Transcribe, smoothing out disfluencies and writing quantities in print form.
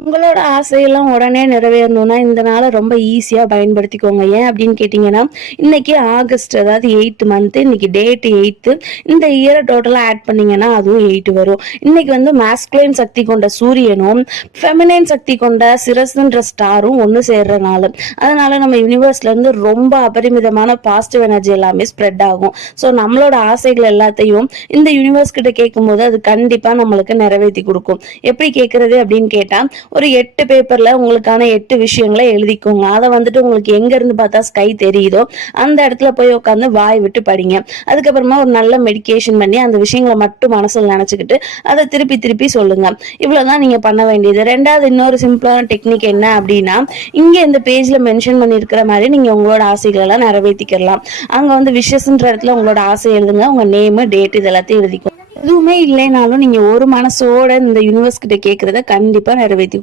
உங்களோட ஆசையெல்லாம் உடனே நிறைவேறணும்னா இந்த நாளை ரொம்ப ஈஸியா பயன்படுத்திக்கோங்க. ஏன் அப்படின்னு கேட்டீங்கன்னா, இன்னைக்கு ஆகஸ்ட், அதாவது 8th மந்த், இன்னைக்கு டேட் 8th. இந்த இயரை டோட்டலா ஆட் பண்ணீங்கன்னா அதுவும் 8 வரும். இன்னைக்கு வந்து மாஸ்குலைன் சக்தி கொண்ட சூரியனும் ஃபெமினைன் சக்தி கொண்ட சிரஸ்ன்ற ஸ்டாரும் ஒன்று சேர்ற நாள். அதனால நம்ம யூனிவர்ஸ்ல இருந்து ரொம்ப அபரிமிதமான பாசிட்டிவ் எனர்ஜி எல்லாமே ஸ்ப்ரெட் ஆகும். ஸோ நம்மளோட ஆசைகள் எல்லாத்தையும் இந்த யூனிவர்ஸ் கிட்ட கேட்கும்போது அது கண்டிப்பா நம்மளுக்கு நிறைவேற்றி கொடுக்கும். எப்படி கேட்கறது அப்படின்னு கேட்டா, ஒரு 8 பேப்பர்ல உங்களுக்கான 8 விஷயங்களை எழுதிக்கோங்க. அதை வந்துட்டு உங்களுக்கு எங்க இருந்து பார்த்தா ஸ்கை தெரியுதோ அந்த இடத்துல போய் உட்காந்து வாய் விட்டு படிங்க. அதுக்கப்புறமா ஒரு நல்ல மெடிடேஷன் பண்ணி அந்த விஷயங்களை மட்டும் மனசுல நினைச்சுக்கிட்டு அதை திருப்பி திருப்பி சொல்லுங்க. இவ்வளவுதான் நீங்க பண்ண வேண்டியது. ரெண்டாவது இன்னொரு சிம்பிளான டெக்னிக் என்ன அப்படின்னா, இங்க இந்த பேஜ்ல மென்ஷன் பண்ணிருக்கிற மாதிரி நீங்க உங்களோட ஆசைகள் எல்லாம் நிறைவேற்றிக்கலாம். அங்க வந்து விஷஸ்ன்ற இடத்துல உங்களோட ஆசை எழுதுங்க. உங்க நேம், டேட் இது எல்லாத்தையும் எழுதிக்கோங்க. எதுவுமே இல்லைனாலும் நீங்க ஒரு மனசோட இந்த யூனிவர்ஸ் கிட்ட கேட்கறத கண்டிப்பா நிறைவேற்றி